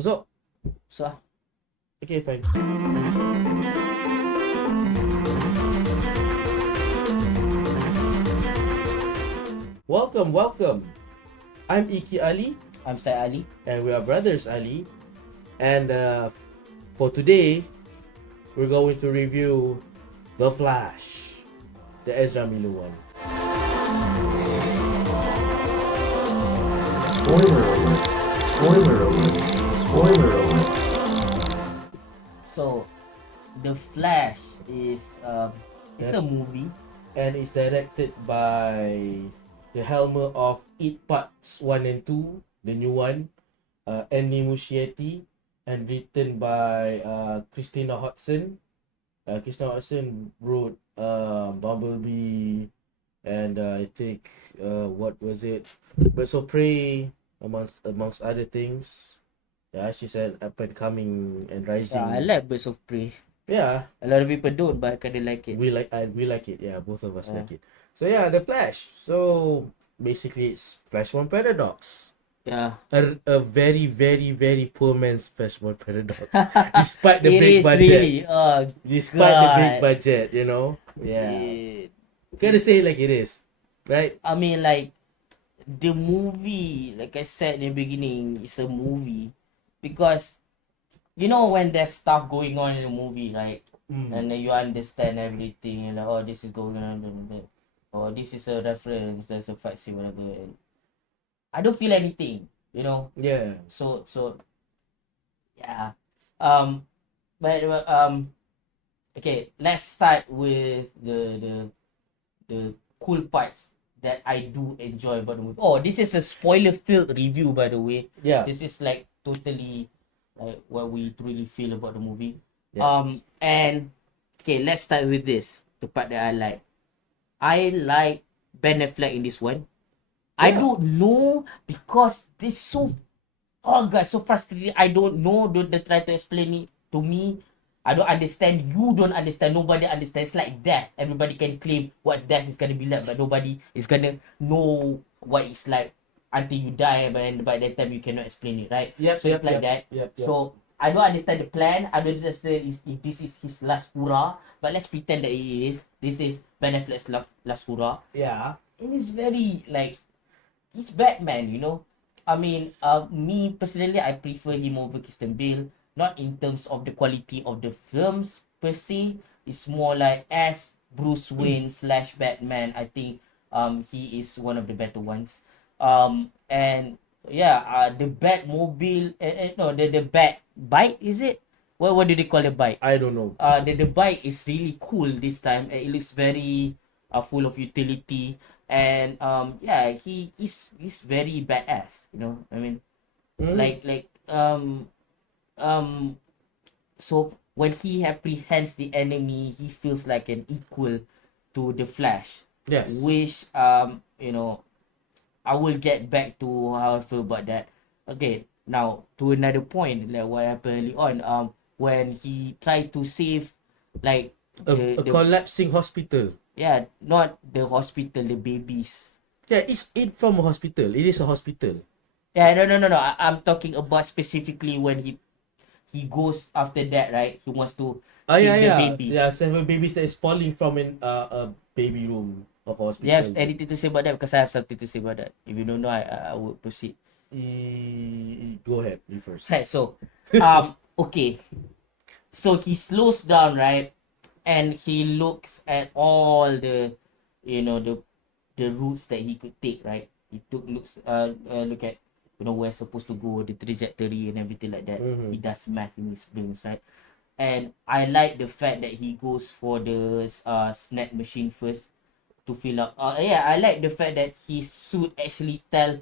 So, So, okay, fine. Welcome. I'm Iki Ali, I'm Sai Ali. and we are brothers Ali. And for today, we're going to review The Flash, the Ezra Miller one. Spoiler alert. Spoiler alert. Spoiler alert. So, The Flash is it's Yeah. a movie. And it's directed by the helmer of It Parts 1 and 2, the new one, Andy Muschietti, and written by Christina Hodson. Christina Hodson wrote Bumblebee, and I think what was it, Birds of Prey, amongst other things. Yeah, she's an up and coming and rising. Yeah, I like Birds of Prey. Yeah, A lot of people don't, but I kinda like it. we like it. Yeah, both of us Yeah. like it. So yeah, the Flash. So basically, it's Flashpoint Paradox. Yeah. A very poor man's Flashpoint Paradox. Despite the It big is budget. really. Oh, Despite the big God. budget, you know. Yeah. It- Gotta say it like it is, right? I mean, like, the movie, like I said in the beginning, is a movie because you know when there's stuff going on in the movie, right? And then you understand everything, and like, oh, this is going on, or this is a reference, there's a fight scene, whatever. And I don't feel anything, you know. Yeah. So yeah. Um, but okay, let's start with the cool parts that I do enjoy about the movie. Oh, this is a spoiler-filled review, by the way. Yeah. This is like totally like what we truly feel about the movie. Yes. And okay, let's start with this. The part that I like. I like Ben Affleck in this one. I Yeah. don't know because this so God, so frustrating. I don't know. Don't they try to explain it to me? I don't understand. You don't understand. Nobody understands. It's like death. Everybody can claim what death is gonna be like, but nobody is gonna know what it's like until you die. But by that time, you cannot explain it, right? Yep. So it's like that. Yep. So I don't understand the plan. I don't understand if this is his last hurrah. But let's pretend that it is. This is Ben Affleck's last hurrah. Yeah. And it's very like he's Batman, you know. I mean, me personally, I prefer him over Christian Bale. Not in terms of the quality of the films per se. It's more like as Bruce Wayne slash Batman. I think he is one of the better ones. And yeah, the Batmobile. No, the Bat bike is it? What do they call the bike? I don't know. The bike is really cool this time. It looks very full of utility. And yeah, he's very badass, you know. I mean, like so when he apprehends the enemy, he feels like an equal to the Flash. Yes. Which you know, I will get back to how I feel about that. Okay, now to another point, like what happened early on, when he tried to save like a collapsing hospital. yeah, not the hospital, the babies. Yeah, it's in from a hospital. It is a hospital. Yeah, no. I'm talking about specifically when he goes after that, right? He wants to save the babies. Yeah, 7 babies that is falling from a baby room of a hospital. Yes, anything to say about that? Because I have something to say about that. If you don't know, I would proceed. Go ahead, you first. Right, so okay. So he slows down, right? And he looks at all the you know the routes that he could take, right? He look at where supposed to go, the trajectory and everything like that. He does math in his brains, right? And I like the fact that he goes for the snap machine first to fill up. Yeah, I like the fact that his suit actually tell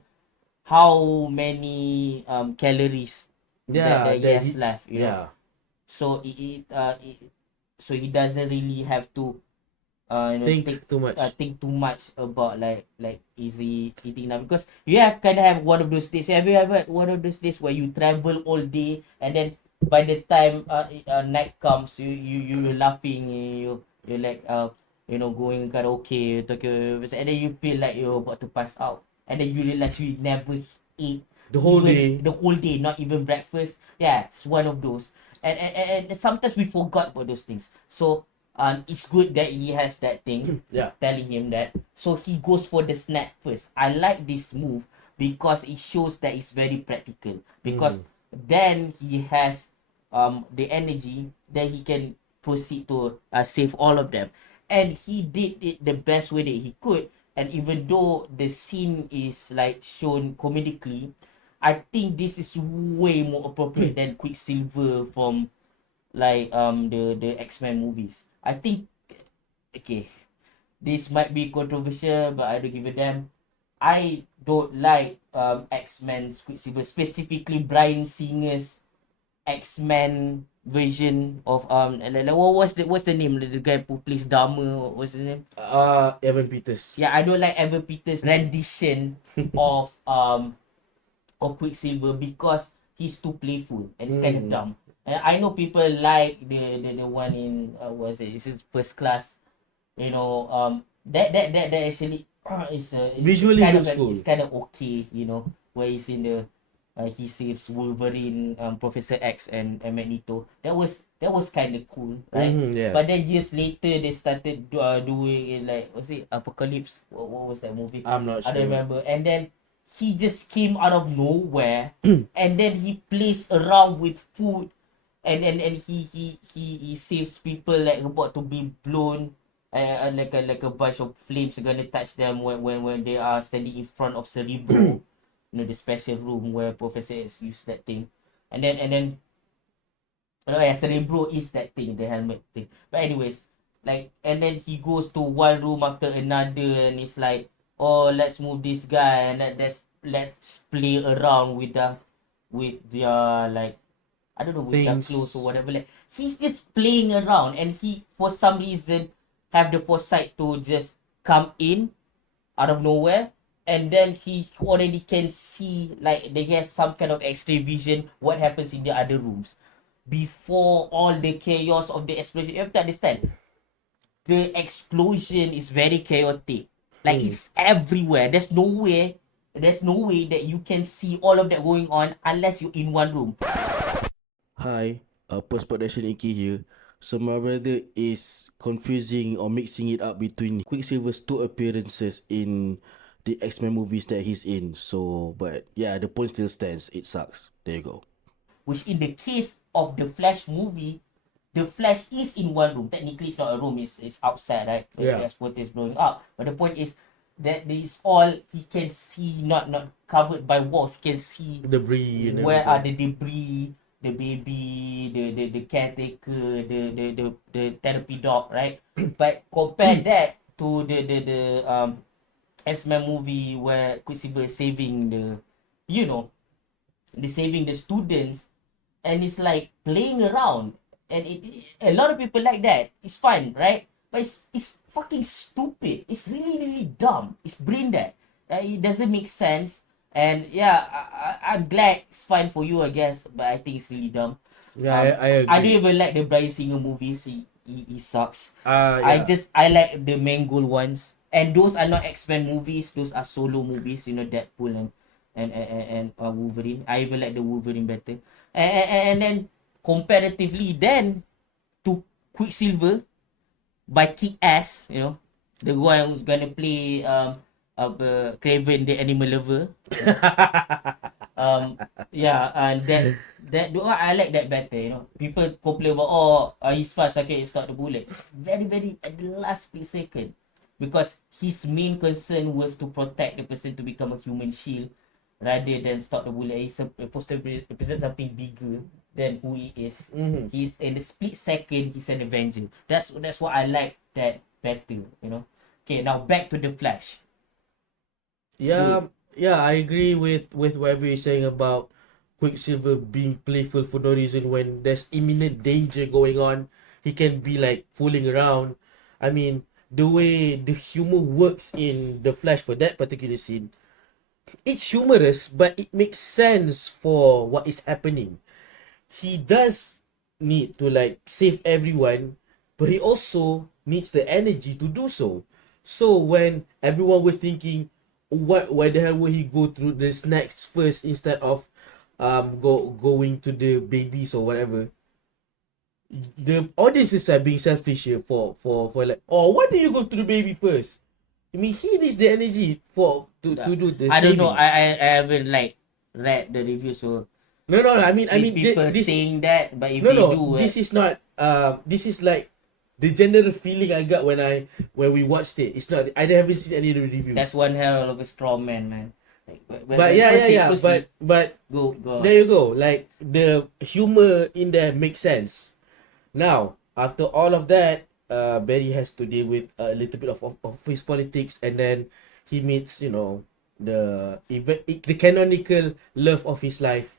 how many calories that he has left. You know? So so he doesn't really have to think too much. Think too much about like easy eating now, because you have kind of have one of those days. Have you ever had one of those days where you travel all day and then by the time night comes, you're laughing, you're like going karaoke, talking, and then you feel like you're about to pass out, and then you realize you never ate The whole day. The whole day, not even breakfast. Yeah, it's one of those. And sometimes we forgot about those things. So it's good that he has that thing Yeah. telling him that. So he goes for the snack first. I like this move because it shows that it's very practical. Because then he has the energy that he can proceed to save all of them. And he did it the best way that he could. And even though the scene is like shown comedically, I think this is way more appropriate than Quicksilver from like the X-Men movies. I think, okay, this might be controversial, but I don't give a damn. I don't like X-Men's Quicksilver, specifically Bryan Singer's X-Men version of what's the name, the guy who plays Dahmer, what's his name? Evan Peters. Yeah, I don't like Evan Peters' rendition of Quicksilver because he's too playful and it's kind of dumb. And I know people like the one in what is it? It's his First Class. You know, that actually is Visually kind looks of cool. it's kind of okay. You know, where he's in the he saves Wolverine, Professor X, and Magneto. That was kind of cool, right? Yeah. But then years later, they started doing it like, what's it, Apocalypse? What was that movie? I'm not I sure. don't remember. And then he just came out of nowhere, and then he plays around with food, and he saves people like about to be blown. Like a bunch of flames are gonna touch them when they are standing in front of Cerebro, you know, the special room where Professor X used that thing, and then yeah, Cerebro is that thing, the helmet thing. But anyways, like, and then he goes to one room after another, and it's like, oh, let's move this guy, and let's play around with their like, I don't know, with their Things. clothes or whatever. Like, he's just playing around, and he, for some reason, have the foresight to just come in out of nowhere, and then he already can see, like, he has some kind of X-ray vision what happens in the other rooms before all the chaos of the explosion. You have to understand, the explosion is very chaotic. Like, it's everywhere. There's no way that you can see all of that going on unless you're in one room. Hi, post-production Iki here. So my brother is confusing or mixing it up between Quicksilver's two appearances in the X-Men movies that he's in. So, but yeah, the point still stands. It sucks. There you go. Which in the case of the Flash movie, the Flash is in one room. Technically, it's not a room. It's outside, right? Where Yeah. the explosion is blowing up. But the point is that this all he can see, not covered by walls. He can see Debris and where are everything. the debris, the baby, the caretaker, the therapy dog, right? But compare that to the X-Men movie where Quicksilver is saving saving the students, and it's like playing around, and a lot of people like that. It's fun, right? But it's fucking stupid. It's really dumb. It's brain dead. It doesn't make sense. And yeah, I'm glad it's fine for you, I guess, but I think it's really dumb. Yeah, I agree. I don't even like the Bryan Singer movies. He sucks. Yeah. I like the Mangold ones, and those are not X-Men movies. Those are solo movies. You know, Deadpool and Wolverine. I even like the Wolverine better. And then comparatively, then to Quicksilver by Kick-Ass, you know, the one who's gonna play Craven the Animal Lover. Yeah, and that I like that better. You know, people complain about, he's fast, okay, stop the bullet. It's very at the last split second, because his main concern was to protect the person to become a human shield rather than stop the bullet. He's supposed to represent something bigger than who he is. He's in the split second, he's an Avenger. That's what I like that better. You know. Okay, now back to the Flash. Yeah, yeah, I agree with whatever you're saying about Quicksilver being playful for no reason when there's imminent danger going on. He can be like fooling around. I mean, the way the humor works in the Flash for that particular scene, it's humorous, but it makes sense for what is happening. He does need to like save everyone, but he also needs the energy to do so. So when everyone was thinking, why the hell would he go through the snacks first instead of going to the babies or whatever? The audiences are being selfish here for like, oh, why do you go to the baby first? I mean, he needs the energy to do the I don't know. saving. I haven't like read the review, so No, I mean, see people this saying that, but if no, they no, do, this is not. This is like the general feeling I got when we watched it. It's not. I haven't seen any of the reviews. that's one hell of a straw man, man. Like, But yeah. proceed. But Go. there you go. Like the humor in there makes sense. Now, after all of that, Barry has to deal with a little bit of office politics, and then he meets, the canonical love of his life,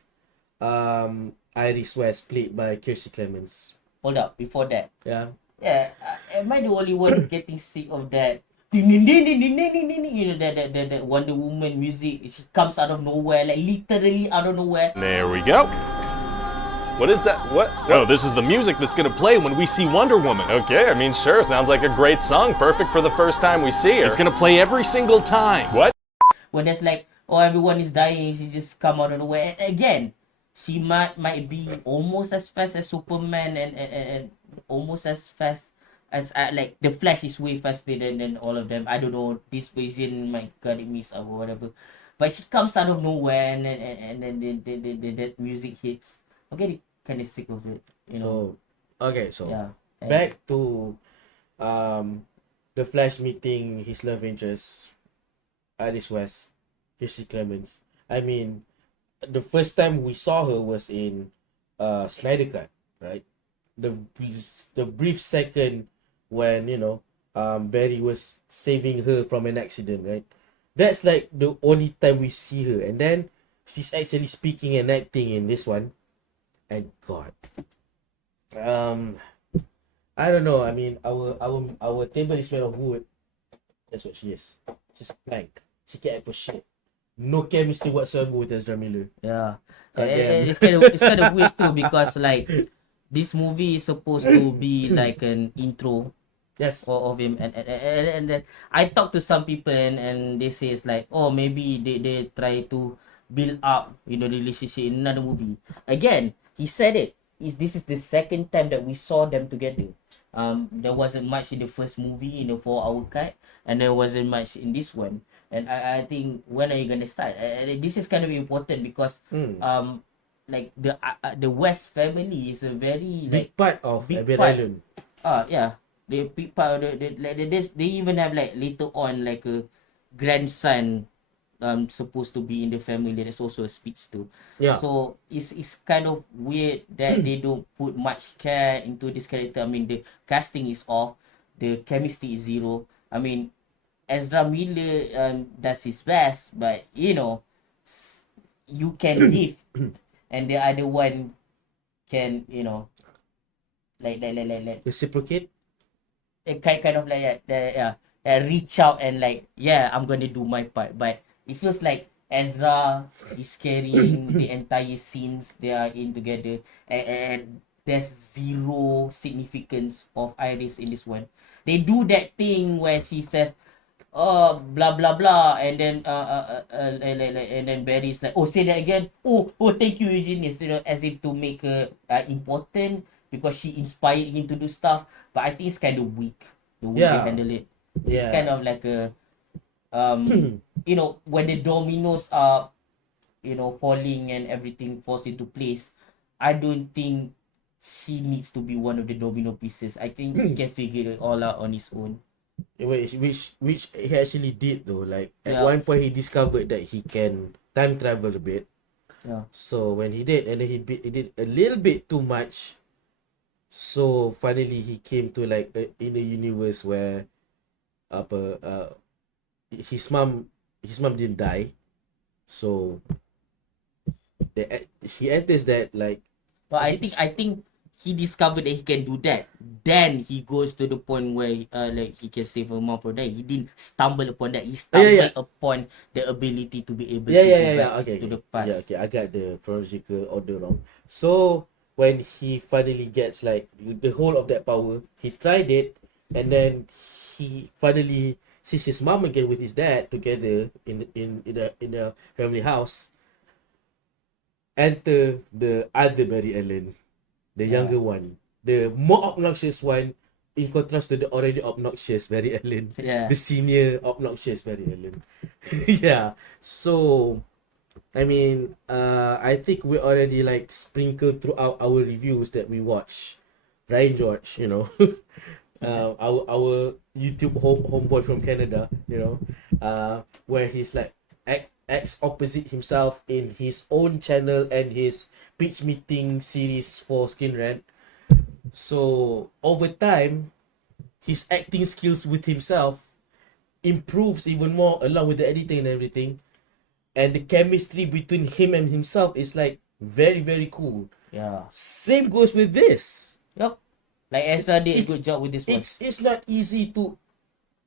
Iris West, played by Kirstie Clemens. Hold up. Before that, Yeah. yeah, am I the only one getting sick of that? You know that Wonder Woman music. She comes out of nowhere, like literally out of nowhere. There we go. What is that? What? Oh, this is the music that's gonna play when we see Wonder Woman. Okay, I mean, sure, sounds like a great song. Perfect for the first time we see her. It's gonna play every single time. What? When there's like, oh, everyone is dying, she just come out of nowhere. And again, she might be almost as fast as Superman and almost as fast as like the Flash is way faster than all of them. I don't know, this version might got it mixed up or whatever. But she comes out of nowhere and then that music hits. I'm getting kind of sick of it, you know. So Yeah. And back to the Flash meeting his love interest, Iris West, Kirstie Clemens. I mean, the first time we saw her was in Snyder Cut, right? The brief second when Barry was saving her from an accident, right? That's like the only time we see her, and then she's actually speaking and acting in this one. And God, I don't know. I mean, our table is made of wood. That's what she is. She's blank. She can't act for shit. No chemistry whatsoever with Ezra Miller. yeah. Goddamn. It's kind of weird too, because like this movie is supposed to be like an intro Yes. of him, and then I talked to some people and they say it's like, oh, maybe they try to build up the relationship in another movie. Again, he said it. This is the second time that we saw them together. There wasn't much in the first movie, in the 4-hour cut, and there wasn't much in this one. And I think, when are you gonna start? This is kind of important because like the West family is a very Big part of big Abbey part. Island. Yeah, the big part of they even have like later on like a grandson supposed to be in the family that's also a speedster. Yeah. So it's kind of weird that they don't put much care into this character. I mean, the casting is off, the chemistry is zero. I mean, Ezra Miller does his best, but you can give, and the other one can like Reciprocate. kind of like reach out and like, yeah, I'm gonna do my part. But it feels like Ezra is carrying the entire scenes they are in together, and there's zero significance of Iris in this one. They do that thing where she says, oh, blah blah blah, and then and then Barry's like, oh, say that again. Oh, thank you, Eugenius. As if to make her important because she inspired him to do stuff. But I think it's kind of weak the way they handle it. It's kind of like a when the dominoes are falling and everything falls into place. I don't think she needs to be one of the domino pieces. I think he can figure it all out on his own. Which he actually did though. Like at Yeah. one point he discovered that he can time travel a bit. Yeah. So when he did, and then he did a little bit too much. So finally he came to like in a universe where his mom didn't die. So he enters that like. But I think he discovered that he can do that. Then he goes to the point where like he can save her mom from that. He didn't stumble upon that. He stumbled upon the ability to be able to go back Okay. to the past. Yeah, okay. I got the chronological order wrong. So when he finally gets like the whole of that power, he tried it, and then he finally sees his mom again with his dad together in the family house, enter the other Barry Allen, the younger one, the more obnoxious one, in contrast to the already obnoxious Barry Allen, Yeah. the senior obnoxious Barry Allen. Yeah. So, I mean, I think we already like sprinkled throughout our reviews that we watch. Ryan George, you know, our YouTube homeboy from Canada, you know, where he's like acts opposite himself in his own channel and his pitch meeting series for Skin Rant. So over time, his acting skills with himself improves even more along with the editing and everything. And the chemistry between him and himself is like very, very cool. Yeah. Same goes with this. Yep. Like Ezra did a It's- good job with this one. It's not easy to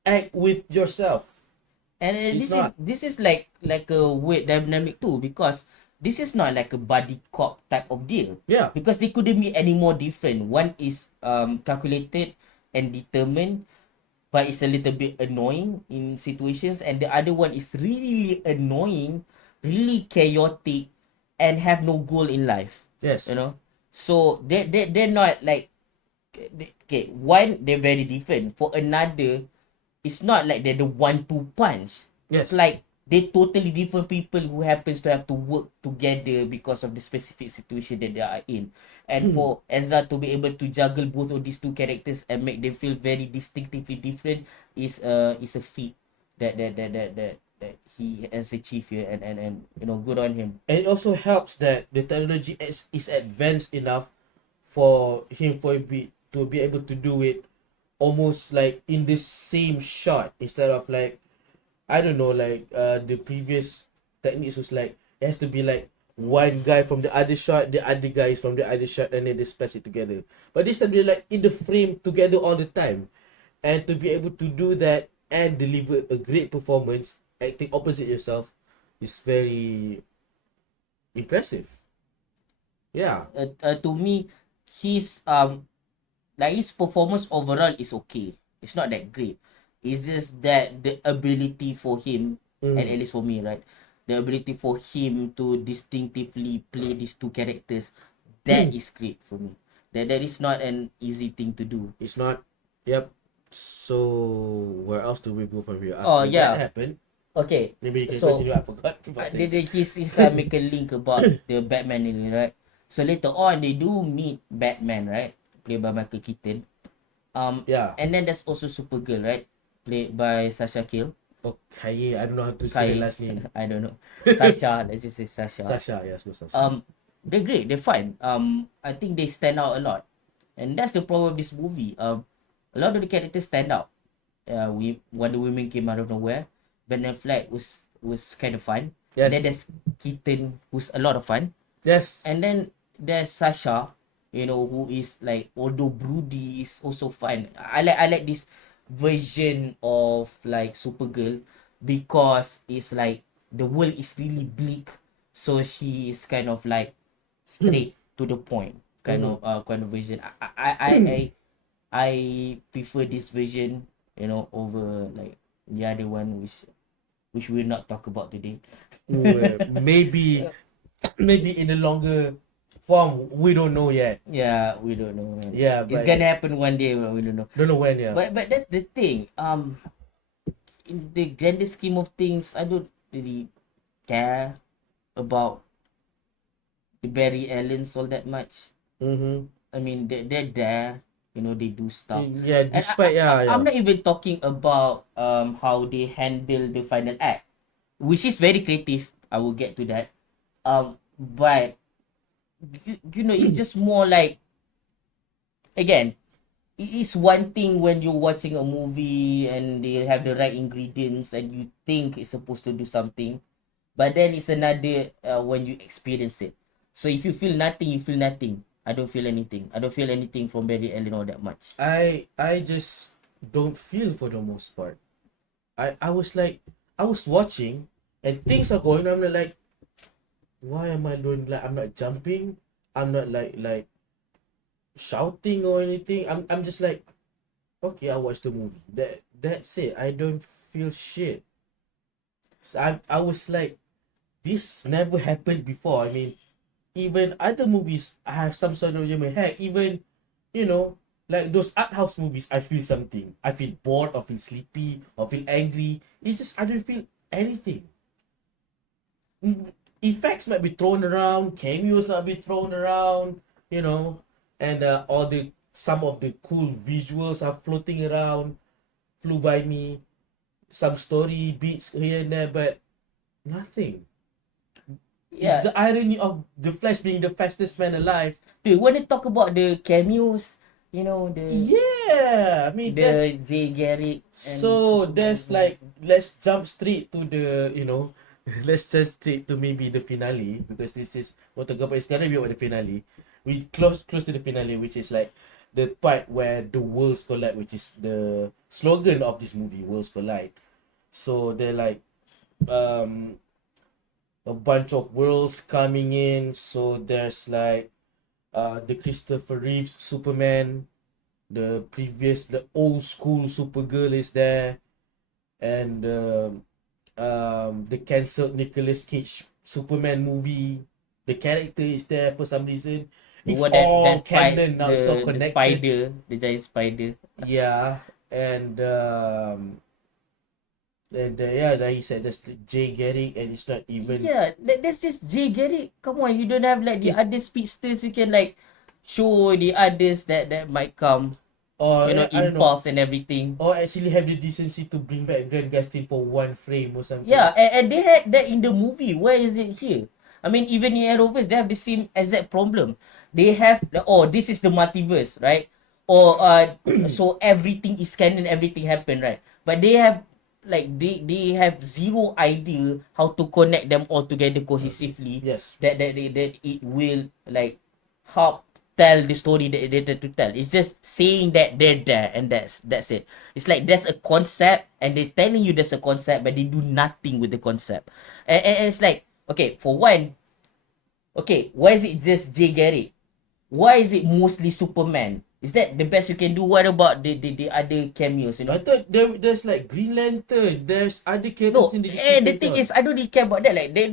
act with yourself. And It's this is like a weird dynamic too, because this is not like a buddy cop type of deal. Yeah. Because they couldn't be any more different. One is calculated and determined, but it's a little bit annoying in situations, and the other one is really annoying, really chaotic, and have no goal in life. Yes. You know, so they're not like, okay, one, they're very different. For another, it's not like they're the 1-2 punch. Yes. It's like they totally different people who happens to have to work together because of the specific situation that they are in. And for Ezra to be able to juggle both of these two characters and make them feel very distinctively different is a feat that he has achieved here, and you know, good on him. And it also helps that the technology is advanced enough for him to be able to do it almost like in the same shot instead of like, I don't know, like the previous techniques was like it has to be like one guy from the other shot, the other guy is from the other shot, and then they splash it together. But this time they're like in the frame together all the time, and to be able to do that and deliver a great performance, acting opposite yourself, is very impressive. Yeah. To me, his like his performance overall is okay. It's not that great. It's just that the ability for him, and at least for me, right, the ability for him to distinctively play these two characters, that is great for me. That is not an easy thing to do. It's not. Yep. So where else do we go from here? After Oh, yeah. that happened, Okay, maybe you can So, continue. I forgot about this. he's make a link about the Batman ini, right? So later on, they do meet Batman, right, played by Michael Keaton. Yeah. And then there's also Supergirl, right, played by Sasha Cale. Okay, I don't know how to say the last name. I don't know. Sasha, let's just say Sasha. Sasha, yes, go Sasha. They're great. They're fun. I think they stand out a lot, and that's the problem with this movie. A lot of the characters stand out. Wonder Woman came out of nowhere. Ben Affleck was kind of fun. Yes. Then there's Keaton, who's a lot of fun. Yes. And then there's Sasha, you know, who is like, although broody, is also fun. I like this version of like Supergirl because it's like the world is really bleak, so she is kind of like straight to the point kind of version. I prefer this version, you know, over like the other one, which we'll not talk about today. Maybe in a longer form, we don't know yet. Yeah, we don't know. Man. Yeah, It's but gonna happen one day, but we don't know. don't know when. Yeah. But that's the thing. In the grander scheme of things, I don't really care about the Barry Allens all that much. I mean, they're there. You know, they do stuff. Yeah. Despite I'm not even talking about how they handle the final act, which is very creative. I will get to that. But you know, it's just more like, again, it's one thing when you're watching a movie and they have the right ingredients and you think it's supposed to do something, but then it's another when you experience it. So if you feel nothing, you feel nothing. I don't feel anything. I don't feel anything from Barry Allen all that much. I just don't feel for the most part. I was watching and things are going on. I'm like, why am I doing like, I'm not jumping, I'm not like shouting or anything. I'm just like, okay, I watched the movie. That's it. I don't feel shit. So I was like, this never happened before. I mean, even other movies, I have some sort of enjoyment. Heck, even, you know, like those art house movies, I feel something. I feel bored, or feel sleepy, or feel angry. It's just I don't feel anything. Effects might be thrown around, cameos might be thrown around, you know, and all the some of the cool visuals are floating around, flew by me. Some story beats here and there, but nothing. Yeah. It's the irony of the Flash being the fastest man alive. Dude, when they talk about the cameos, you know, the Yeah, I mean, the Jay Garrick. so there's like, let's jump straight to the, you know, let's just straight to maybe the finale, because this is what talk about. It's gonna be about the finale. We close to the finale, which is like the part where the worlds collide, which is the slogan of this movie, worlds collide. So they're like a bunch of worlds coming in. So there's like the Christopher Reeves Superman, the old school Supergirl is there, and the cancelled Nicolas Cage Superman movie. The character is there for some reason. the It's one all that fights canon now, so the connected. spider, the giant spider. Yeah, and yeah, like he said, that's Jay Garrick, and it's not even. Yeah, that's just Jay Garrick. Come on, you don't have like the It's- other speedsters you can like show the others that might come. Or You know, I don't know, impulse and everything. or actually have the decency to bring back Grant Gustin for one frame or something. Yeah, and they had that in the movie. Where is it here? I mean, even in Arrowverse, they have the same exact problem. They have this is the multiverse, right? Or so everything is canon, everything happened, right? But they have like they have zero idea how to connect them all together cohesively. Yes. That it will like help tell the story that they try to tell. It's just saying that they're there and that's it. It's like there's a concept and they're telling you there's a concept, but they do nothing with the concept. And it's like, okay, for one, okay, why is it just Jay Garrick? Why is it mostly Superman? Is that the best you can do? What about the other cameos, you know? I thought there's like Green Lantern. There's other No, characters in the DC. the thing is, I don't really care about that. Like, they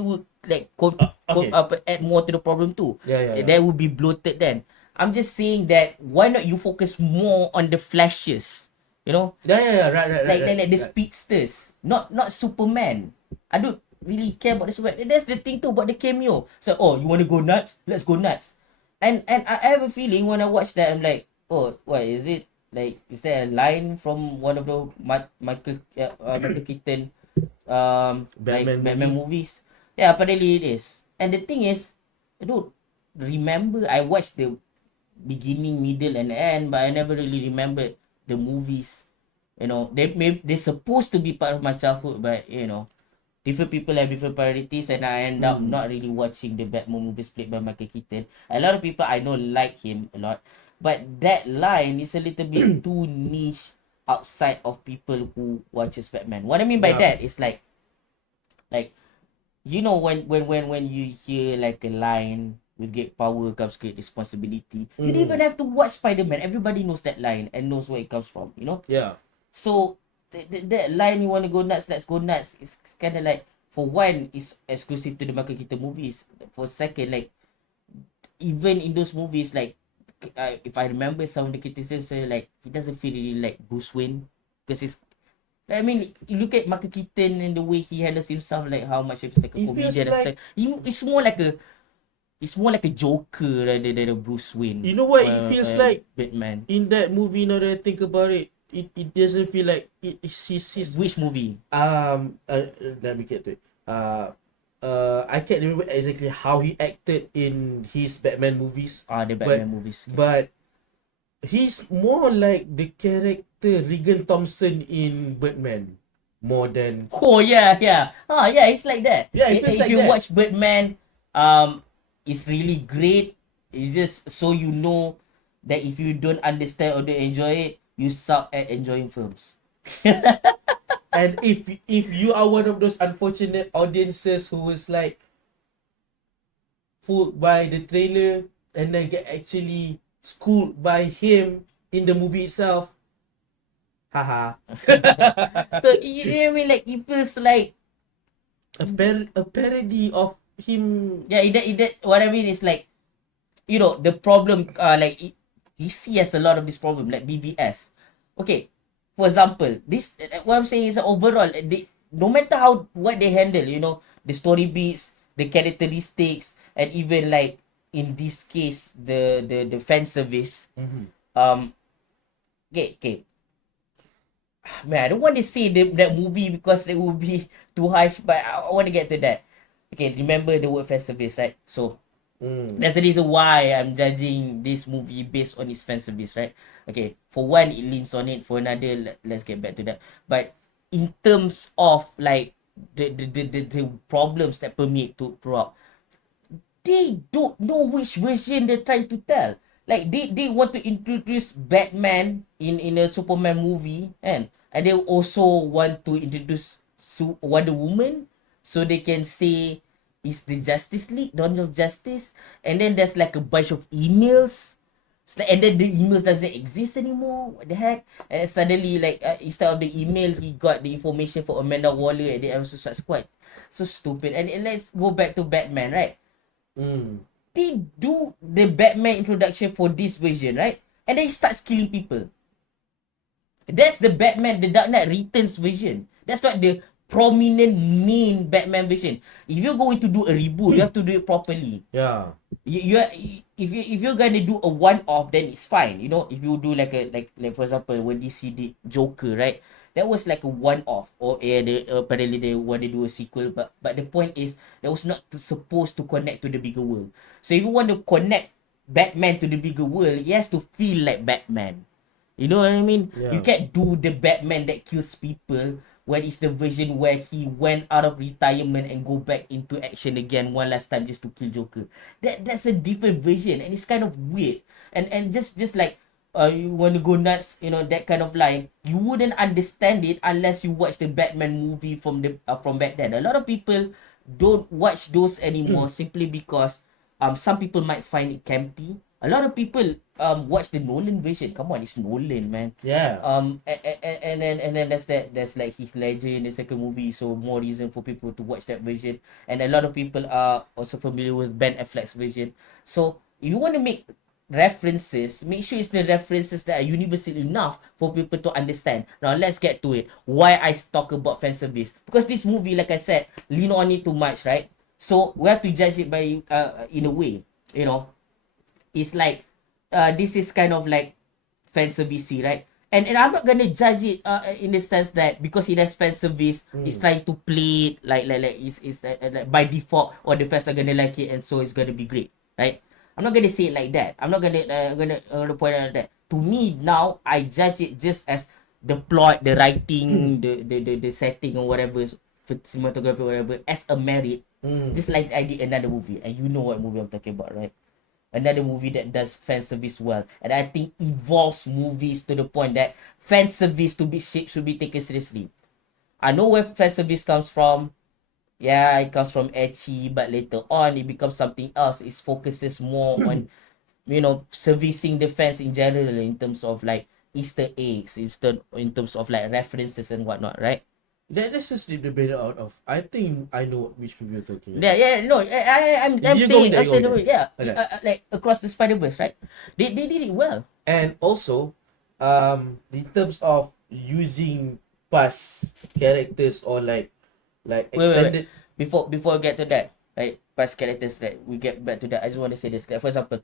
would like okay. add more to the problem too. Yeah. That would be bloated then. I'm just saying that why not you focus more on the flashes, you know? Yeah. Right. Like the speedsters, not Superman. I don't really care about the Superman. That's the thing too about the cameo. So, you want to go nuts? Let's go nuts. And I have a feeling when I watch that, I'm like, what is it? Like, is there a line from one of the Michael Keaton Batman movies? Yeah, apparently it is. And the thing is, I don't remember. I watched the beginning, middle, and end, but I never really remembered the movies. You know, they're supposed to be part of my childhood, but you know, different people have different priorities, and I end up not really watching the Batman movies played by Michael Keaton. A lot of people I know like him a lot, but that line is a little bit too niche outside of people who watches Batman. What I mean by that is like you know when you hear like a line, with great power comes great responsibility. You don't even have to watch Spider-Man. Everybody knows that line and knows where it comes from, you know? Yeah. So that line, you want to go nuts, let's go nuts, it's kind of like, for one, it's exclusive to the Michael Keaton movies. For second, like, even in those movies, like, if I remember some of the criticisms, like, he doesn't feel really like Bruce Wayne, because it's, I mean, you look at Michael Keaton and the way he handles himself, like how much it's like a comedian. Like, it's more like a Joker rather than a Bruce Wayne. You know what it feels like? Batman. In that movie, now that I think about it, it doesn't feel like he's Which movie? Let me get to it. I can't remember exactly how he acted in his Batman movies. The Batman movies. But he's more like the character Regan Thompson in Batman, more than. Oh yeah. It's like that. Yeah, it feels if like you that. watch Batman, it's really great. It's just so you know that if you don't understand or don't enjoy it, you suck at enjoying films. And if you are one of those unfortunate audiences who was like fooled by the trailer and then get actually schooled by him in the movie itself, Haha. So you know what I mean? Like it feels like A parody of him. yeah. That what I mean is like you know the problem. DC has a lot of this problem like BVS. Okay, for example, this what I'm saying is that overall no matter how what they handle, you know, the story beats, the characteristics, and even like in this case the fan service. Mhm. Okay. Man, I don't want to say that movie because it would be too harsh, but I want to get to that. Okay, remember the word fan service, right? So that's the reason why I'm judging this movie based on its fan service, right? Okay, for one, it leans on it. For another, let's get back to that. But in terms of like the problems that permeate throughout, they don't know which version they're trying to tell. Like they want to introduce Batman in a Superman movie, and they also want to introduce Wonder Woman, so they can say it's the Justice League, Dawn of Justice, and then there's like a bunch of emails. It's like, and then the emails doesn't exist anymore. What the heck? And suddenly, like instead of the email, he got the information for Amanda Waller at the Suicide Squad. So stupid. And let's go back to Batman, right? They do the Batman introduction for this version, right? And then he starts killing people. That's the Batman, the Dark Knight Returns version. That's not the prominent main Batman version. If you're going to do a reboot, you have to do it properly. Yeah. If you're gonna do a one-off, then it's fine. You know, if you do like for example when DC did Joker, right? That was like a one-off, or apparently they want to do a sequel. But the point is that was not supposed to connect to the bigger world. So if you want to connect Batman to the bigger world, it has to feel like Batman. You know what I mean? Yeah. You can't do the Batman that kills people when it's the version where he went out of retirement and go back into action again one last time just to kill Joker. That's a different version, and it's kind of weird. And just like you want to go nuts, you know, that kind of line, you wouldn't understand it unless you watch the Batman movie from back then. A lot of people don't watch those anymore simply because some people might find it campy. A lot of people watch the Nolan version. Come on, it's Nolan, man. Yeah. And then there's like Heath Ledger in the second movie, so more reason for people to watch that version. And a lot of people are also familiar with Ben Affleck's version. So if you want to make references, make sure it's the references that are universal enough for people to understand. Now let's get to it. Why I talk about fan service? Because this movie, like I said, lean on it too much, right? So we have to judge it by in a way, you know. It's like this is kind of like fan service, right? And I'm not gonna judge it in the sense that because it has fan service, it's trying to play it like it's like by default, or the fans are gonna like it and so it's gonna be great, right? I'm not gonna say it like that. I'm not gonna point out that. To me now, I judge it just as the plot, the writing, the setting or whatever, cinematography or whatever, as a merit. Just like I did another movie, and you know what movie I'm talking about, right? Another movie that does fan service well, and I think evolves movies to the point that fan service should be taken seriously. I know where fan service comes from. Yeah, it comes from ecchi, but later on it becomes something else. It focuses more on, you know, servicing the fans in general in terms of like Easter eggs, in terms of like references and whatnot, right? Let's just leave the debate out of. I think I know which movie you're talking about. Yeah, no, I'm You saying, go there. yeah, Okay. like Across the Spider-Verse, right? They did it well. And also, in terms of using past characters or like extended. Before we get to that, right? Past characters that we get back to that. I just want to say this. Like, for example,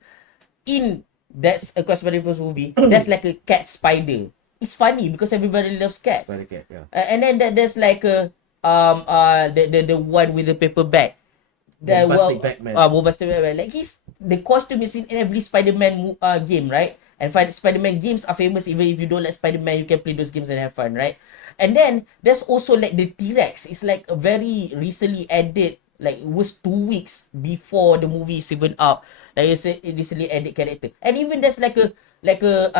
in that's Across the Spider-Verse movie, there's like a cat spider. It's funny because everybody loves cats. Spider cat, yeah. And then there's like a the one with the paper bag. The Bombastic Batman. Bombastic Batman. Like the costume is in every Spider-Man game, right? And Spider-Man games are famous. Even if you don't like Spider-Man, you can play those games and have fun, right? And then there's also like the T-Rex. It's like a very recently added. Like it was 2 weeks before the movie is even up. Like it's a recently added character. And even there's like a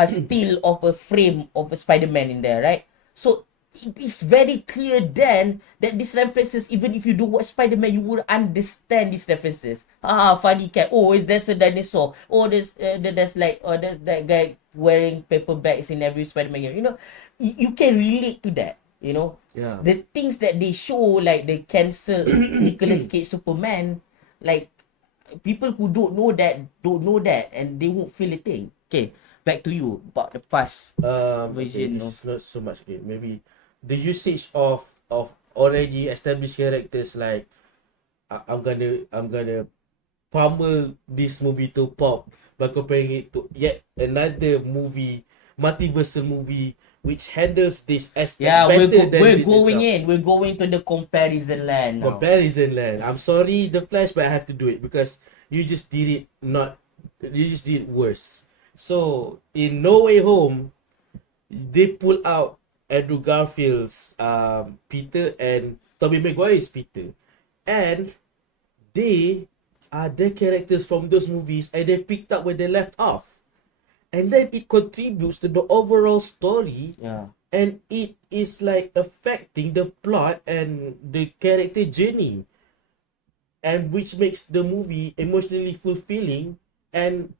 still of a frame of a Spider-Man in there, right? So it is very clear then that these references, even if you don't watch Spider-Man, you will understand these references. Funny cat. Oh, there's a dinosaur. Oh, there's like, there's that guy wearing paper bags in every Spider-Man game. You know, you can relate to that. You know, Yeah. the things that they show, like they cancel Nicolas Cage Superman, like people who don't know that, and they won't feel a thing. Okay, back to you about the past version Okay, of. it's not so much okay. Maybe the usage of already established characters like I'm gonna pummel this movie to pop by comparing it to yet another movie, multiversal movie which handles this aspect Yeah, better than we're this going itself. in. We're going to the comparison land now. Comparison land. I'm sorry, The Flash, but I have to do it because you just did it not. You just did it worse. So in No Way Home, they pull out Andrew Garfield's Peter and Tobey Maguire's Peter, and they are the characters from those movies, and they picked up where they left off, and then it contributes to the overall story, Yeah. and it is like affecting the plot and the character journey, and which makes the movie emotionally fulfilling, and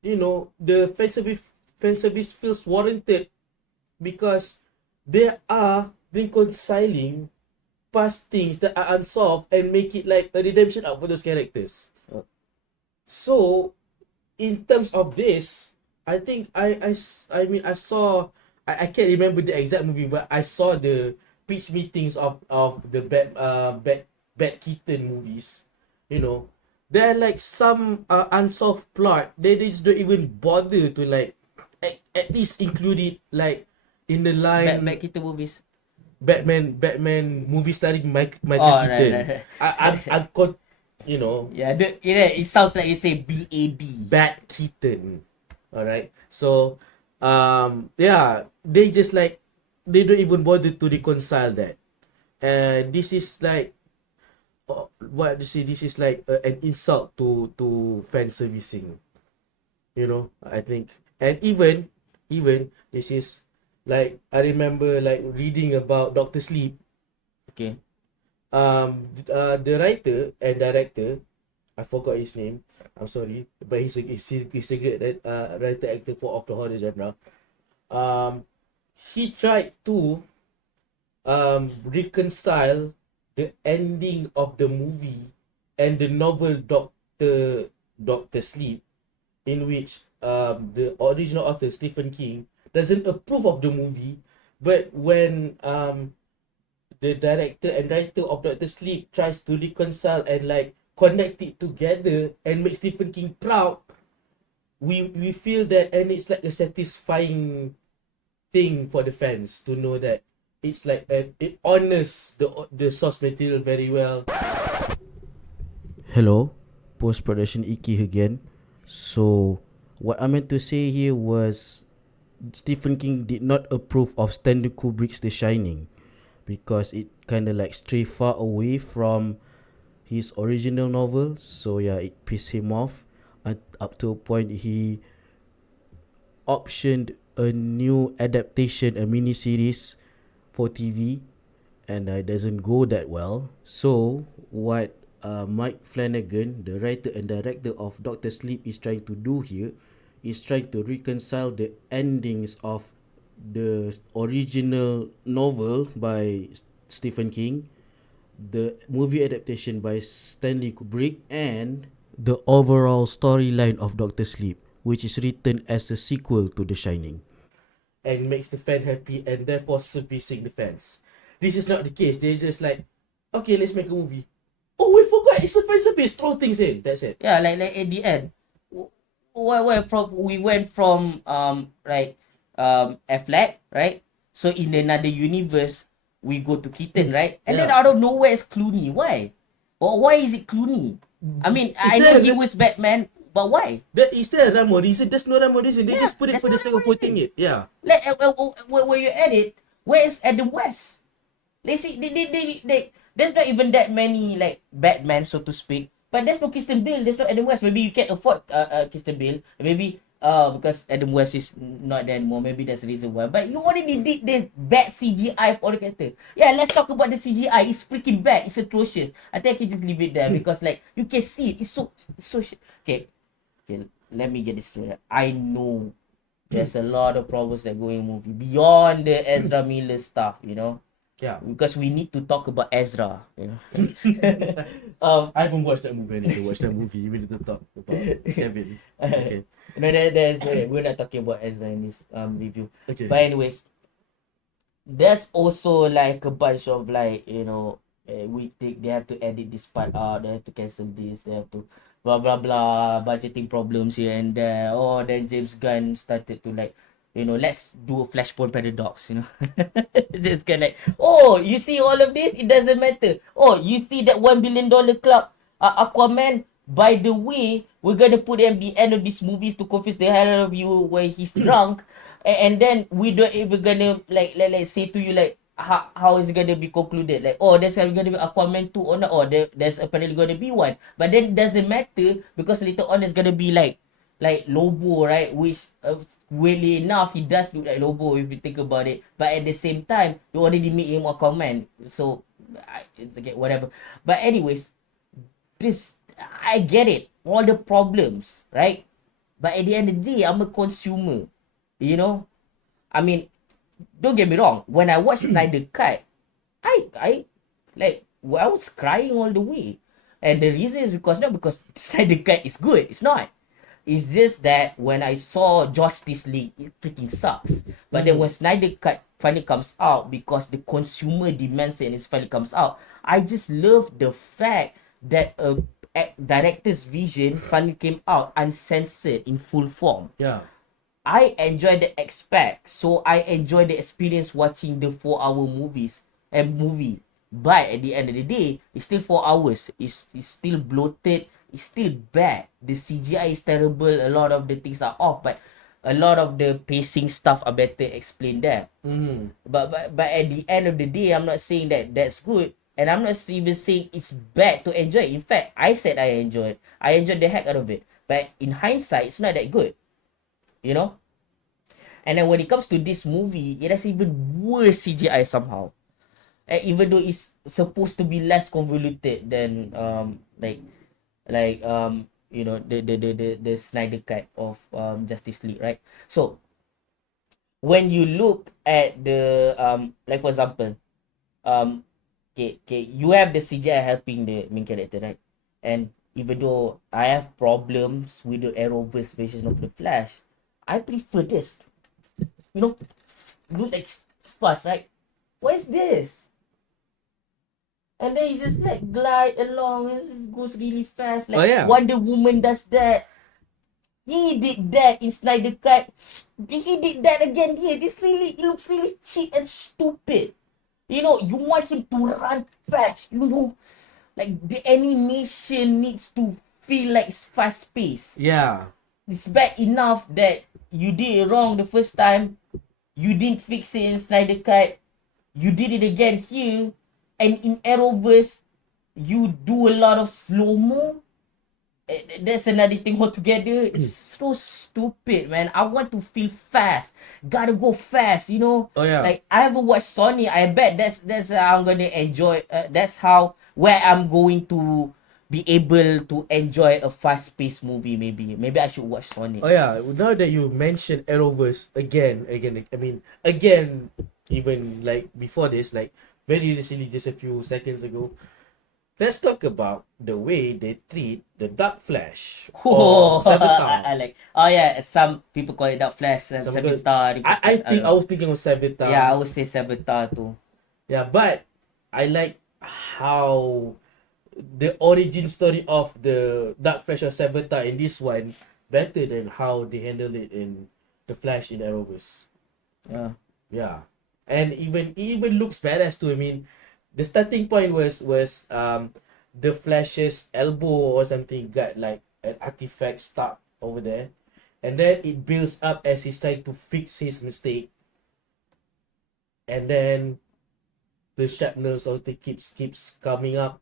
you know the fan service feels warranted because they are reconciling past things that are unsolved and make it like a redemption arc for those characters. So in terms of this, I think I mean I saw I can't remember the exact movie, but I saw the pitch meetings of the Bat Keaton movies. You know, there are like some unsolved plot. They just don't even bother to like at least include it like in the line Back kita movies. Batman movie starring Michael Oh, Keaton. right. You know, Yeah, it sounds like you say BAD. Bat Keaton. Alright. So yeah, they just like they don't even bother to reconcile that. This is like what to say, this is like an insult to fan servicing. You know, I think. And even this is like I remember like reading about Doctor Sleep. Okay. The writer and director, I forgot his name. I'm sorry, but he's a great writer actor of the horror genre. He tried to reconcile the ending of the movie and the novel Doctor Sleep, in which the original author Stephen King doesn't approve of the movie, but when the director and writer of Doctor Sleep tries to reconcile and like connect it together and make Stephen King proud, we feel that, and it's like a satisfying thing for the fans to know that it's like it honors the source material very well. Hello, post production Iki again. So what I meant to say here was Stephen King did not approve of Stanley Kubrick's The Shining because it kind of like stray far away from his original novel. So yeah, it pissed him off, and up to a point he optioned a new adaptation, a mini series for TV, and it doesn't go that well. So what Mike Flanagan, the writer and director of Doctor Sleep, is trying to do here is trying to reconcile the endings of the original novel by Stephen King, the movie adaptation by Stanley Kubrick, and the overall storyline of Doctor Sleep, which is written as a sequel to The Shining, and makes the fan happy and therefore servicing the fans. This is not the case. They're just like, okay, let's make a movie. Oh, we forgot, it's a fan service. Throw things in. That's it. Yeah, like at the end, we went from Affleck, right? So in another universe, we go to Keaton, right? And then Yeah. out of nowhere is Clooney. Why? Or why is it Clooney? I mean, I know he was Batman, but why? That is there a rhyme or reason? There's no rhyme or reason. They Yeah, just put it there's for no the sake rhyme of or putting reason. it. Yeah. Like where you edit, where is Adam West? They see they there's not even that many like Batman, so to speak. But there's no Kristen Bale, there's no Adam West. Maybe you can afford Kristen Bale. Maybe because Adam West is not there anymore. Maybe that's the reason why. But you already did the bad CGI for the character. Yeah, let's talk about the CGI. It's freaking bad. It's atrocious. I think I can just leave it there because like you can see it. It's so okay. Okay, let me get this straight. I know there's a lot of problems that go in movie beyond the Ezra Miller stuff, you know. Yeah. Because we need to talk about Ezra, you know. I haven't watched that movie. I need to watch that movie. We need to talk about Kevin. Okay. No, we're not talking about Ezra in this review. Okay. But anyways, there's also like a bunch of like, you know, we think they have to edit this part out, they have to cancel this, they have to blah blah blah, budgeting problems here and there. Oh, then James Gunn started to like, you know, let's do a Flashpoint paradox, you know. It's kind of like, oh, you see all of this, it doesn't matter. Oh, you see that $1 billion club, Aquaman. By the way, we're gonna put him at the end of this movie to confuse the hell out of you where he's drunk, and then we don't even gonna like say to you like how is it gonna be concluded, like, oh, there's gonna be Aquaman 2 or not, or there's apparently gonna be one, but then it doesn't matter because later on there's gonna be like Lobo, right? Which weirdly enough he does look like Lobo if you think about it, but at the same time you already made him Aquaman, so okay, whatever. But anyways, this, I get it, all the problems, right? But at the end of the day, I'm a consumer, you know. I mean, don't get me wrong. When I watched Snyder Cut, I was crying all the way, and the reason is because not because Snyder Cut is good. It's not. It's just that when I saw Justice League, it freaking sucks. But then when Snyder Cut finally comes out, because the consumer demands it and it finally comes out, I just love the fact that a director's vision finally came out uncensored in full form. Yeah. I enjoy the expect, so I enjoy the experience watching the 4-hour movie. But at the end of the day, it's still 4 hours. It's still bloated. It's still bad. The CGI is terrible. A lot of the things are off, but a lot of the pacing stuff are better explained there. But at the end of the day, I'm not saying that that's good. And I'm not even saying it's bad to enjoy. In fact, I said I enjoyed the heck out of it. But in hindsight, it's not that good. You know? And then when it comes to this movie, it has even worse CGI somehow. And even though it's supposed to be less convoluted than you know, the Snyder Cut of Justice League, right? So when you look at the like for example, okay, you have the CGI helping the main character, right? And even though I have problems with the Arrowverse version of the Flash, I prefer this. You know, look like fast, right? What is this? And then he just like glide along and it goes really fast. Like Wonder Woman does that. He did that in Snyder Cut. He did that again here. It looks really cheap and stupid. You know, you want him to run fast. You know, like the animation needs to feel like it's fast paced. Yeah. It's bad enough that you did it wrong the first time. You didn't fix it in Snyder Cut. You did it again here. And in Arrowverse, you do a lot of slow-mo. That's another thing altogether. It's so stupid, man. I want to feel fast. Gotta go fast, you know? Oh, yeah. Like, I haven't watched Sony. I bet that's how I'm gonna enjoy. That's where I'm going to be able to enjoy a fast-paced movie, maybe. Maybe I should watch Sony. Oh, yeah. Now that you mentioned Arrowverse again, even like before this, like, very recently, just a few seconds ago, let's talk about the way they treat the Dark Flash. Oh, Savitar. I like. Oh yeah, some people call it Dark Flash. Savitar. I was thinking of Savitar. Yeah, I would say Savitar too. Yeah, but I like how the origin story of the Dark Flash of Savitar in this one better than how they handled it in the Flash in Arrowverse. Yeah. And even looks badass too. I mean, the starting point was the Flash's elbow or something got like an artifact stuck over there, and then it builds up as he's trying to fix his mistake, and then the shrapnel sort of keeps coming up,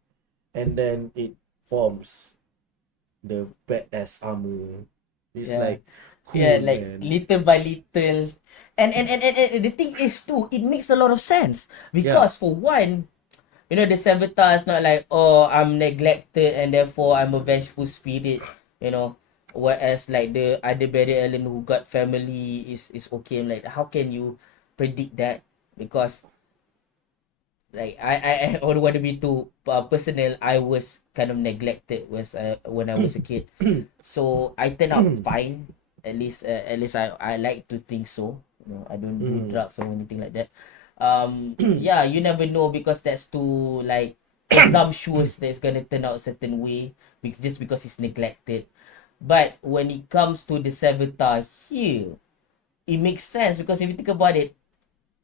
and then it forms the badass armor. It's like Cool, yeah, like man. little by little. And the thing is too, it makes a lot of sense. Because for one, you know, the Savitar is not like, oh, I'm neglected and therefore I'm a vengeful spirit, you know. Whereas like the other Barry Allen who got family is okay. I'm like, how can you predict that? Because like I don't want to be too personal. I was kind of neglected when I was a kid, so I turned out fine. At least I like to think so. You know, I don't do drugs or anything like that. Yeah, you never know because that's too like presumptuous that it's gonna turn out a certain way just because it's neglected. But when it comes to the Savitar here, it makes sense because if you think about it,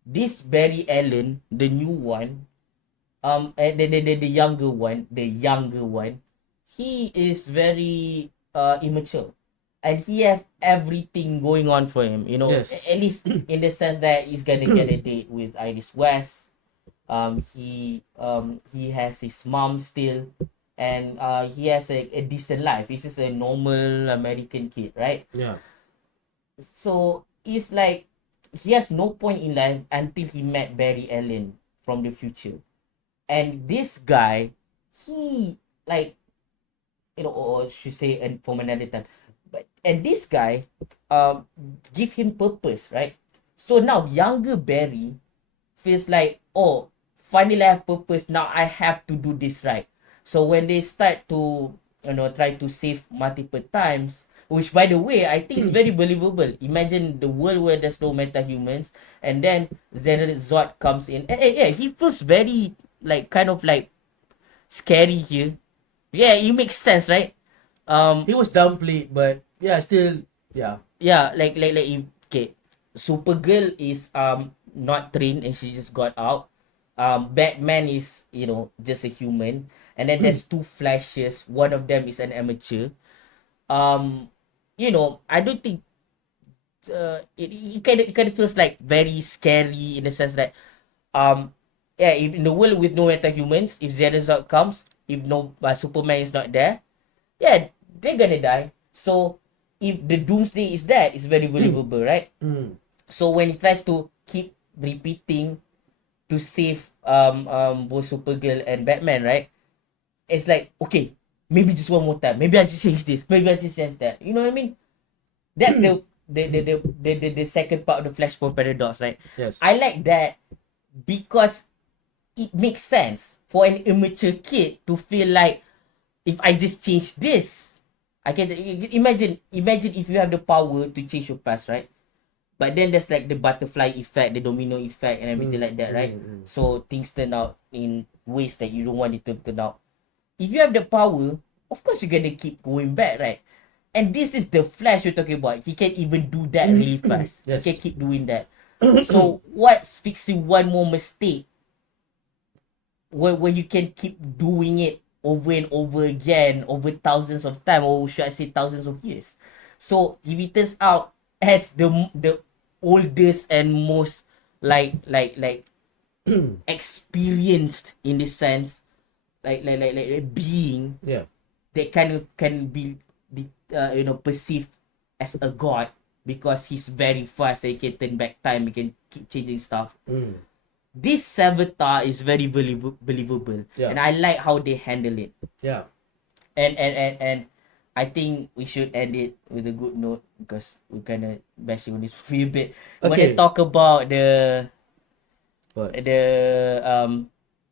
this Barry Allen, the new one, the younger one, he is very immature, and he have everything going on for him. You know, Yes. at least in the sense that he's gonna get a date with Iris West. He has his mom still, and he has a decent life. He's just a normal American kid, right? Yeah. So it's like he has no point in life until he met Barry Allen from the future. And this guy, he like, you know, or should say, and from another time, and this guy give him purpose, right? So now younger Barry feels like, oh, finally I have purpose, now I have to do this right. So when they start to, you know, try to save multiple times, which by the way I think is very believable. Imagine the world where there's no metahumans, and then Zod comes in, and yeah, he feels very like kind of like scary here. Yeah, it makes sense, right? He was downplayed, but yeah, still, yeah. Yeah, like if, okay, Supergirl is not trained and she just got out. Batman is, you know, just a human, and then there's two Flashes. One of them is an amateur. You know, I don't think it kind of feels like very scary in the sense that yeah, if in the world with no metahumans, if Zod comes, if no Superman is not there, yeah, they're gonna die. So if the doomsday is there, it's very believable, right? So when he tries to keep repeating to save both Supergirl and Batman, right? It's like, okay, maybe just one more time. Maybe I just change this. Maybe I just change that. You know what I mean? That's the second part of the Flashpoint paradox, right? Yes. I like that because it makes sense for an immature kid to feel like, if I just change this, I can imagine if you have the power to change your past, right? But then there's like the butterfly effect, the domino effect, and everything like that, right? So things turn out in ways that you don't want it to turn out. If you have the power, of course you're gonna keep going back, right? And this is the Flash you're talking about. He can even do that really fast. Yes. He can keep doing that. So what's fixing one more mistake where you can keep doing it over and over again over thousands of time, or should I say thousands of years? So if it turns out as the oldest and most like experienced in this sense, like being Yeah. that kind of can be you know, perceived as a god because he's very fast and he can turn back time, he can keep changing stuff. This Savitar is very believable, Yeah. and I like how they handle it. Yeah. And I think we should end it with a good note because we kind of bashing on this movie a bit. When Okay. they talk about the What?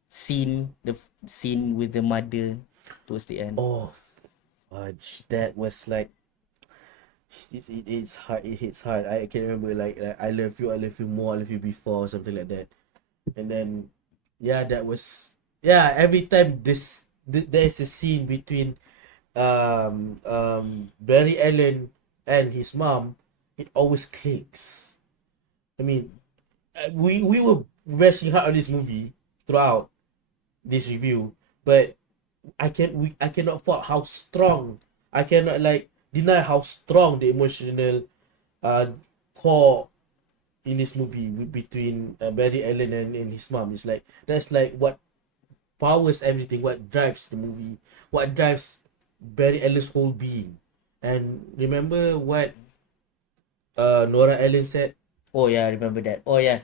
scene, the scene with the mother towards the end. Oh, fudge. That was like, it's hard. It hits hard. I can remember like I love you more, I love you before, something like that. And then, yeah, that was, yeah. Every time there's a scene between Barry Allen and his mom, it always clicks. I mean, we were bashing hard on this movie throughout this review, but I cannot fault how strong. I cannot like deny how strong the emotional core in this movie between Barry Allen and his mom. It's like that's like what powers everything, what drives the movie, what drives Barry Allen's whole being. And remember what Nora Allen said. Oh yeah, I remember that. Oh yeah.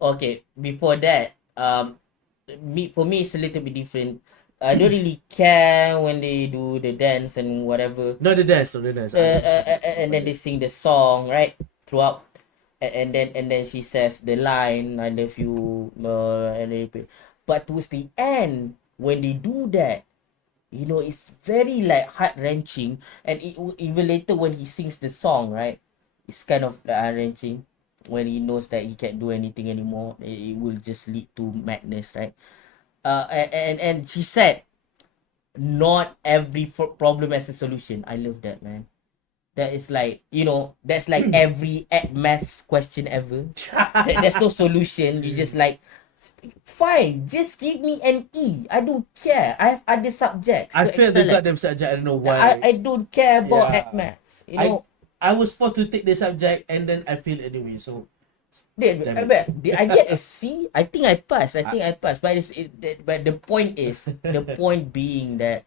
Okay, before that, for me it's a little bit different. I don't really care when they do the dance and whatever. Not the dance, not the dance. I understand. And then they sing the song right throughout, and then she says the line "I love you," but towards the end when they do that, it's very like heart wrenching, and even later when he sings the song, right, it's kind of like heart wrenching when he knows that he can't do anything anymore. It will just lead to madness, right? And she said, "Not every problem has a solution." I love that, man. That is like, that's like every maths question ever. There's no solution. You just like, fine, just give me an E. I don't care. I have other subjects. I to feel the excel at. goddamn subject. I don't know why. I don't care about Yeah. maths. I was forced to take the subject and then I failed anyway. So Did I get a C? I think I passed. But the point is, the point being that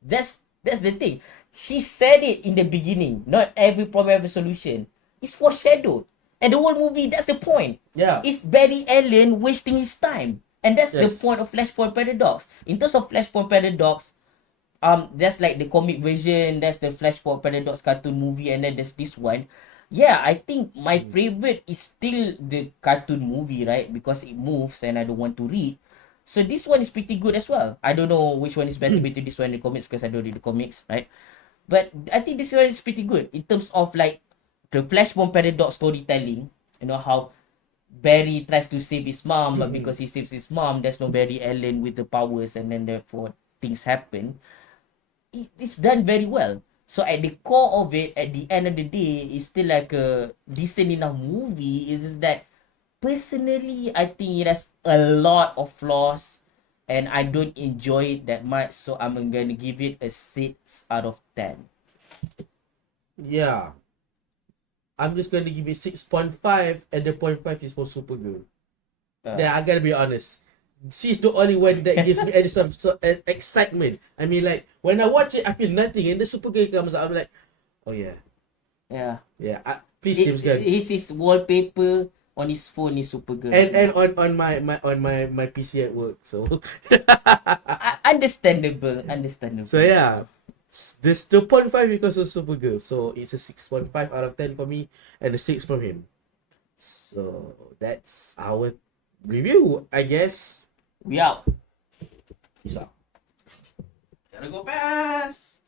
that's the thing. She said it in the beginning. Not every problem have a solution. It's foreshadowed. And the whole movie, that's the point. yeah, It's Barry Allen wasting his time. And that's the Yes. point of Flashpoint Paradox. In terms of Flashpoint Paradox, that's like the comic version, that's the Flashpoint Paradox cartoon movie, and then there's this one. Yeah, I think my favorite is still the cartoon movie, right? Because it moves and I don't want to read. So this one is pretty good as well. I don't know which one is better between this one and the comics because I don't read the comics, right? But I think this one is pretty good in terms of like the Flashpoint Paradox storytelling. How Barry tries to save his mom, but because he saves his mom, there's no Barry Allen with the powers, and then therefore things happen. It's done very well. So at the core of it, at the end of the day, it's still like a decent enough movie. It's just that personally, I think it has a lot of flaws, and I don't enjoy it that much. So I'm gonna give it a 6 out of 10. yeah. I'm just going to give it 6.5, and the 0.5 is for Supergirl. Yeah, I gotta be honest. She's the only one that gives me any some excitement. I mean, like when I watch it, I feel nothing, and the Supergirl comes out, I'm like, oh yeah, Yeah. please James Gunn. His wallpaper on his phone is Supergirl. And on my PC at work. So Understandable. so yeah, this 2.5 because of Supergirl. So it's a 6.5 out of 10 for me, and a 6 from him. So that's our review, I guess. We out. Peace out. Gotta go fast.